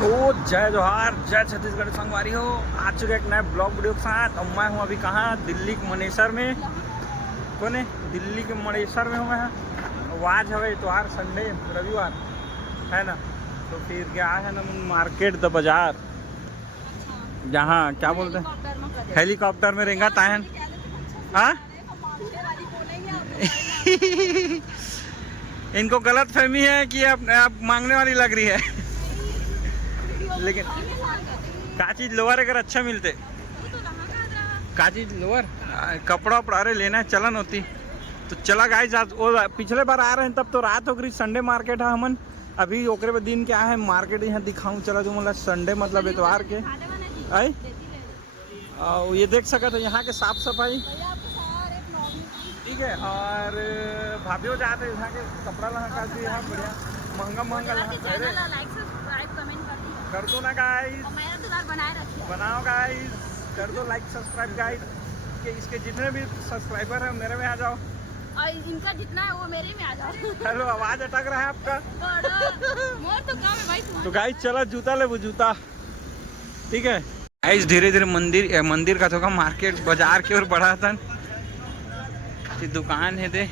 तो जय जोहार, जय छत्तीसगढ़ संगवारी हो। आ चुके एक नए ब्लॉग वीडियो के साथ। अब मैं हूँ अभी कहाँ, दिल्ली के मनेसर में। कौन है? दिल्ली के मनेसर में हूँ मैं। आज है इतवार, संडे, रविवार है ना। तो फिर क्या है ना, मार्केट द बाजार, जहाँ क्या बोलते हैं, हेलीकॉप्टर में रेंगा ताहन। हाँ इनको गलत फहमी है कि आप मांगने वाली लग रही है। लेकिन का चीज लोअर अगर अच्छा मिलते, का चीज लोअर कपड़ा वपड़ा अरे लेना है, चलन होती तो चला गाइस। आज वो पिछले बार आ रहे हैं तब तो रात हो गई। संडे मार्केट है हमन, अभी ओकरे पे दिन क्या है मार्केट यहाँ दिखाऊं चला जो मतलब संडे मतलब इतवार के आई। ये देख सकते हो यहाँ के साफ सफाई ठीक है। और भाभी जाते हैं यहाँ के कपड़ा लहा का यहाँ बढ़िया महंगा कर दो ना गाइस, बनाओ गाइस, कर दो लाइक सब्सक्राइब गाइस। कि इसके जितने भी सब्सक्राइबर हैं मेरे में आ जाओ, और इनका जितना है वो मेरे में आ जाओ। हेलो, आवाज अटक रहा है आपका। मोर तो कम है भाई। तो गाइस चलो जूता ले, वो जूता ठीक है। गाइस धीरे धीरे मंदिर का थोड़ा मार्केट बाजार की ओर बढ़ा था। दुकान है दे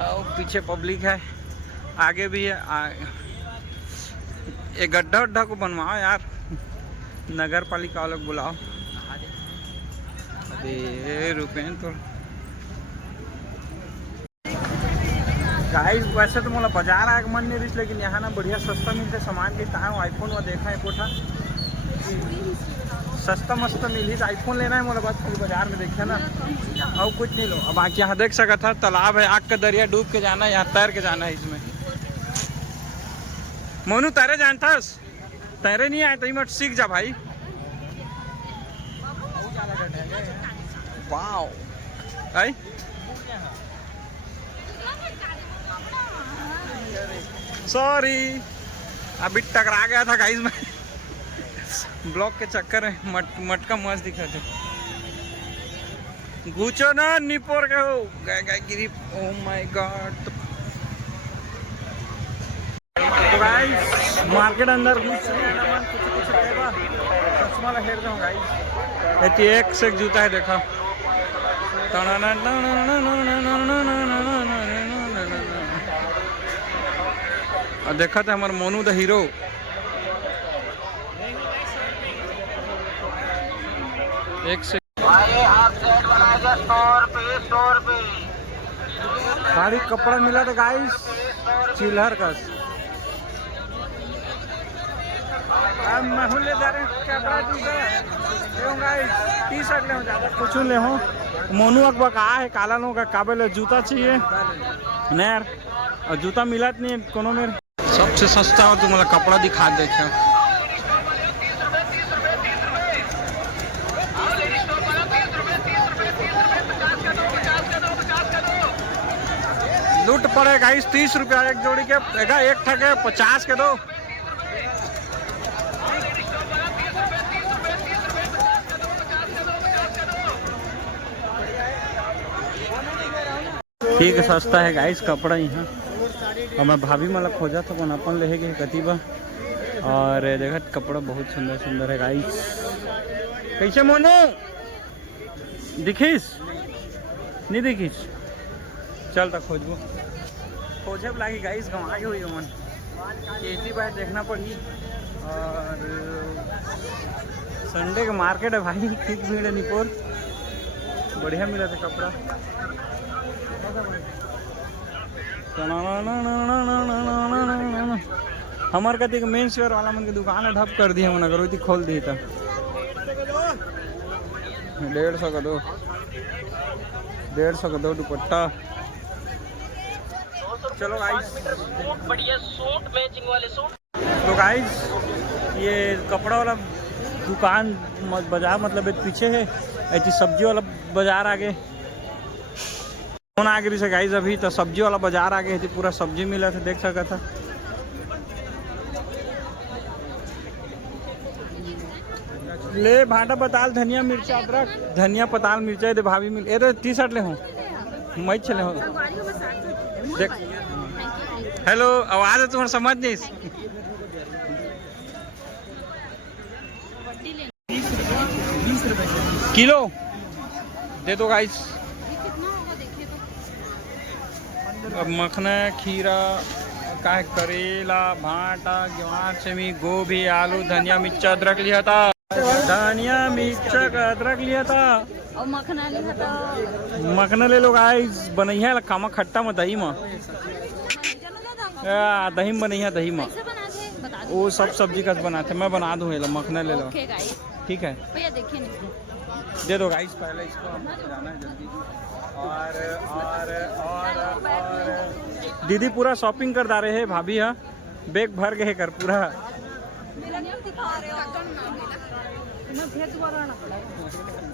और पीछे पब्लिक है, आगे भी है। एक गड्ढा उड्ढा को बनवाओ यार, नगर पालिका वालों को बुलाओ। अरे रुपये तो गाइस, वैसे तो मतलब बाजार आए मन नहीं रही, लेकिन यहाँ ना बढ़िया सस्ता मिलते सामान के। कहाँ आईफोन वो देखा है कोठा सस्ता मस्त मिली। आईफोन लेना है मोला, बात बाजार में देखा ना, और कुछ नहीं लो। अब आके यहाँ देख सका था, तालाब है, आग का दरिया, डूब के जाना है, यहाँ तैर के जाना है इसमें। मोनू तैरे जानता है? तैरे नहीं आए तो मत सीख जा भाई। वाओ आई सॉरी, अभी टकरा गया था गाइस में ब्लॉक के चक्कर में। मटका मस्त दिखा थे। घूचो ना निपोर के हो गए गिरी। Oh my god. तो गाइस मार्केट अंदर कुछ चश्मा लगा रहा हूँ गाइस। एक से एक जूता है देखा। और देखा था हमारे मोनू द हीरो। एक से साड़ी कपड़ा मिला था गाइस, चिल्हर का। ले जा रहे कपड़ा टी शर्ट ले ज़्यादा कुछ ले हो। मोनू अकबा कहा है काला नो का काबल जूता चाहिए नैर, और जूता मिलत नहीं कोनो में। सबसे सस्ता हो तो मतलब कपड़ा दिखा देखा। लूट पड़ेगा इस 30 रुपया एक जोड़ी के, एक ठगे 50 के दो। ठीक है, सस्ता है गाइस कपड़ा यहाँ। और मैं भाभी मतलब खोजा था कौन अपन ले गए कतीबा। और देखा कपड़ा बहुत सुंदर सुंदर है गाइस। कैसे मोनू दिखीस नहीं दिखीस? चल तक खोजबो, खोजे लागी गाइस, गंवा के हुई मन एटी बार देखना पड़ी। और संडे का मार्केट है भाई, ठीक भीड़ है निपोर, बढ़िया मिला था कपड़ा। हमारे कति के मेन वेयर वाला मन की दुकान है, ढप कर दी है मन, अगर खोल दी था 150 का दो, 150 का दो दुपट्टा। चलो गाइस, बढ़िया सूट मैचिंग वाले सूट। तो गाइस ये कपड़ा वाला दुकान बाजार मतलब पीछे है, ऐसी सब्जी वाला बाजार आगे कौन आ गई से गाइस। अभी तो सब्जी वाला बाजार आ गए थे, पूरा सब्जी मिला था, देख सका था। ले भाटा पताल धनिया मिर्चा अदरक, धनिया पताल मिर्चा दे भाभी मिल। ए टी शर्ट ले हो मैं चले हो देख। हेलो, आवाज है तुम्हारा समझ नहीं। किलो दे दो गाइस। ये कितना होगा देखिए तो। अब मखना, खीरा, का करेला, भाटा, ग्वार, सेमी, गोभी, आलू, धनिया, मिर्च, अदरक लिया था। धनिया, मिर्च, अदरक लिया था। और मखना लिया था। मखना ले लो गाइस। बनैया कामा खट्टा में दही में, दही में बनैया, दही में कैसे बनाते हैं बता दो। वो सब सब्जी का बनाते। मैं बना दूँ। मखना ले लो। ओके गाइस, ठीक है, भैया देखिए नहीं। दे दो गाइस। पहले इसको हम जाना है जल्दी। और दीदी पूरा शॉपिंग कर रहे हैं भाभी। हाँ, बैग भर गए कर पूरा।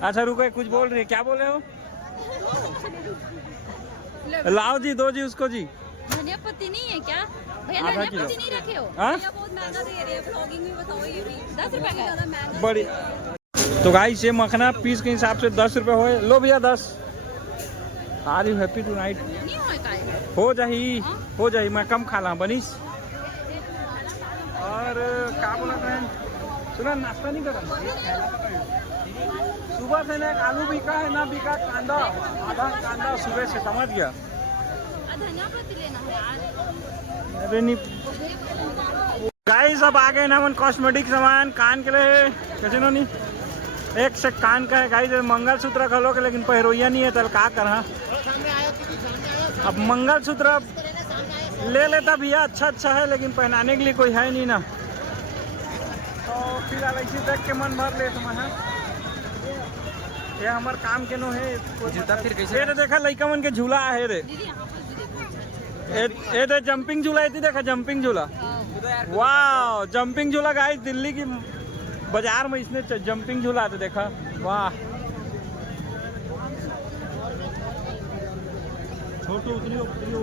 अच्छा रुको, कुछ बोल रही है, क्या बोले हो? लाओ जी, दो जी उसको जी। धनिया पत्ती नहीं है क्या भैया? आधा धनिया किलो। पत्ती नहीं रखे हो? हाँ? भैया बहुत महंगा दे रहे हैं, ब्लॉगिंग में बताओ ये भी 10 रुपए का ज़्यादा महंगा। बड़ी तो गाइस ये मखना पीस के हिसाब से 10 रुपए होए। लो भैया 10। Are you happy tonight? नहीं होए काहे? हो जाही, हो जाही। मैं कम खा ला बनीस। और क्या बोला बहन, सुना नाश्ता नहीं करा? सुबह से ना आलू बिका है ना बिका कांदा, आधा कांदा सुबह से, समझ गया? धनिया पत्ती लेना है यार। अरे नहीं गाइस, अब आ गए ना मन कॉस्मेटिक सामान कान के लिए। कैसे नो नहीं, एक से कान का है गाइस। मंगलसूत्र खलो के, लेकिन पहिरोइया नहीं है तो का कर। अब मंगलसूत्र ले लेता भैया, अच्छा है, लेकिन पहनाने के लिए कोई है नहीं ना। तो फिलहाल ऐसी देख के मन भर ले तुम। ये हमार काम के नो है। जूता फिर कैसे? ये देखा लड़का मन के झूला है रे। दीदी यहाँ पर भी देखो। ये दे जंपिंग झूला है, देखा जंपिंग झूला। वाह, जंपिंग झूला गाइस दिल्ली की बाजार में इसने जंपिंग झूला तो देखा। वाह,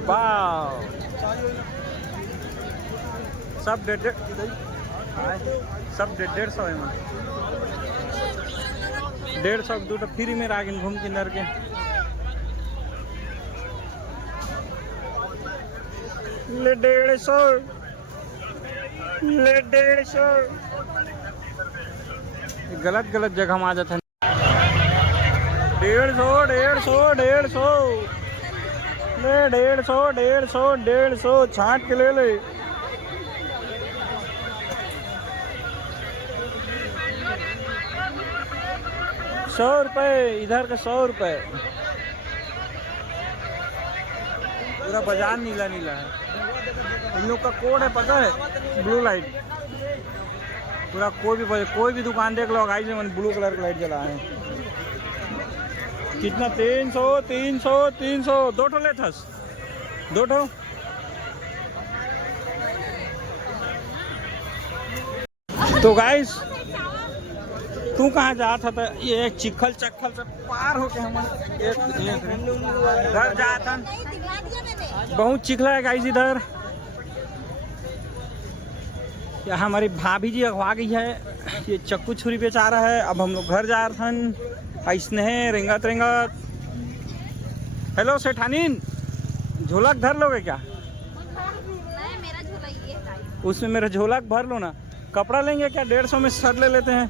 वाह, सब 150 है। 150 दूटा फ्री में रागिन घूम के नर के। ले 150, ले 150। गलत जगह में आ जाता है। 150 ले 150 छाट के ले ले। ₹100 इधर का 100 रुपये। पूरा बाजार नीला है। इन लोग का कोड है पता है, ब्लू लाइट। पूरा कोई भी दुकान देख लो गाइस, मैंने ब्लू कलर का लाइट जला है। कितना? 300 दो ठो ले थस, 2 ठो। तो गाइस तू कहाँ जा था? ये एक चिखल चक्खल से पार होके हम घर जा था। बहुत चिखला है गाइस इधर। यहाँ हमारी भाभी जी अगवा गई है। ये चक्कू छुरी बेचा रहा है। अब हम लोग घर जा रहे थे। ऐसने रेंगत। हेलो सेठानीन, झोलक धर लोगे क्या? मेरा झोला ये है। उसमें मेरा झोलक भर लो ना। कपड़ा लेंगे क्या? 150 में शर्ट ले लेते हैं।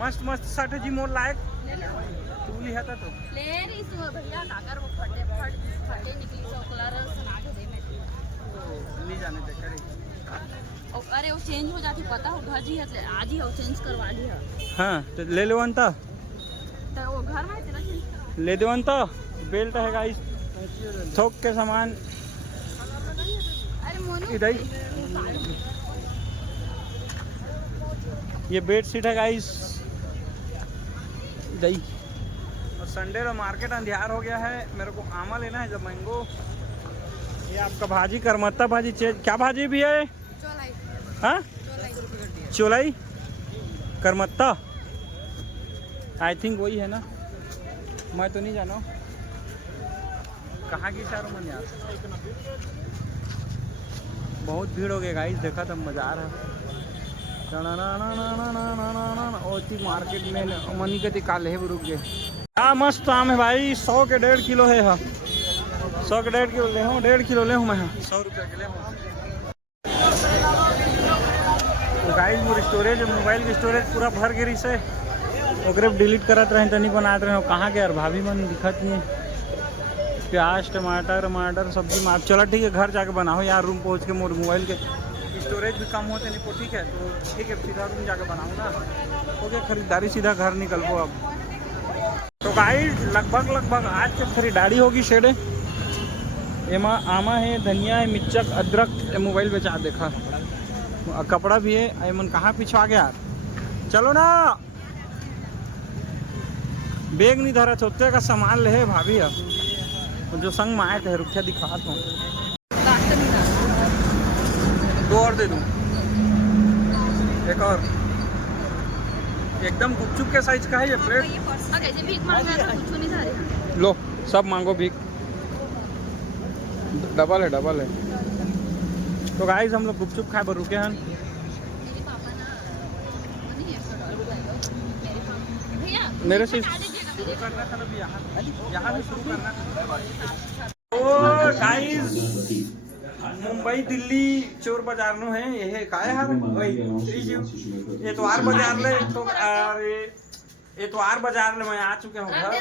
मस्त शर्ट है जी, मोर लायक। तू लिया था तो ले रही सु भैया काकर वो फटे निकली सो कलर सुना के दे मैं। नहीं जाने दे करे। अरे वो चेंज हो जाती, पता हो घर जी है आज ही वो चेंज करवा ली है। हाँ तो ले लो अंता, तो वो घर में तेरा चेंज करवा ले दो अंता। बेल्ट है गाइस, थोक के सामान अरे मोनू इधर। ये बेड शीट है गाइस इधर। और संडे का मार्केट अंधियार हो गया है। मेरे को आमा लेना है, जब मैंगो। ये आपका भाजी करमत्ता भाजी क्या भाजी भी है? हाँ, चोलाई करमत्ता, आई थिंक वही है ना, मैं तो नहीं जाना कहाँ की शहर में यार। बहुत भीड़ हो गई गाइस, देखा था मजा आ रहा। मार्केट में मनी के काले है रुक गए। हाँ मस्त आम है भाई, 100 के 1.5 किलो है। हाँ 100 के 1.5 किलो ले हूँ, 1.5 किलो ले हूँ मैं। 100 रुपये के ले हूँ। तो गाइस वो स्टोरेज, मोबाइल की स्टोरेज पूरा भर गिरी से। ओकरे डिलीट करत रहे तनी बनात रहे कहाँ के यार भाभी मन दिखत नहीं। प्याज टमाटर टमाटर सब्जी माप चला ठीक है घर जाके बनाओ यार रूम पहुँच के मोर मोबाइल के स्टोरेज भी कम होते नहीं ठीक है तो ठीक है सीधा रूम जाके बनाऊँ ना ओके खरीदारी सीधा घर निकल गो अब। तो गाइस लगभग आज के खरीदारी होगी शेडे एमा आमा है धनिया है मिर्चक अदरक मोबाइल बेचा देखा कपड़ा भी है एमन कहाँ पिछवा गया चलो ना बैग नहीं धरा छोटे का सामान ले भाभी अब जो संग में आए थे रुपया दिखा दूँ 2 और दे दूँ एक और एकदम गुपचुप के साइज का है ये प्लेट भीख मांग रहा था कुछ नहीं था रे। लो सब मांगो भीख डबल है तो गाइस हम लोग गुपचुप खाए पर रुके हैं मेरे पापा ना नहीं भैया मेरे से शुरू करना था अभी यहाँ से शुरू करना था। तो गाइस मुंबई दिल्ली चोर बाजार नो है ये का है यार ये तो आर बाजार ले तो अरे ये तो आर बाजार में मैं आ चुके हूँ घर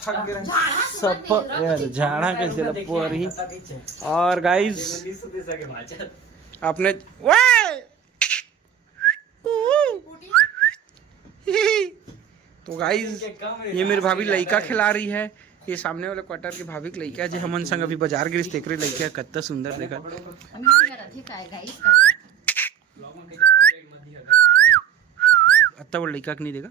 थक गए सब यार झाड़ा के जलपुर ही और गाइस आपने तो गाइस ये मेरी भाभी लड़का खिला रही है ये सामने वाले क्वार्टर की भाभी की लड़का जो हमन संग अभी बाजार गिरिस तेकरे लड़का कितना सुंदर देखा अत्ता वो लड़का नहीं देगा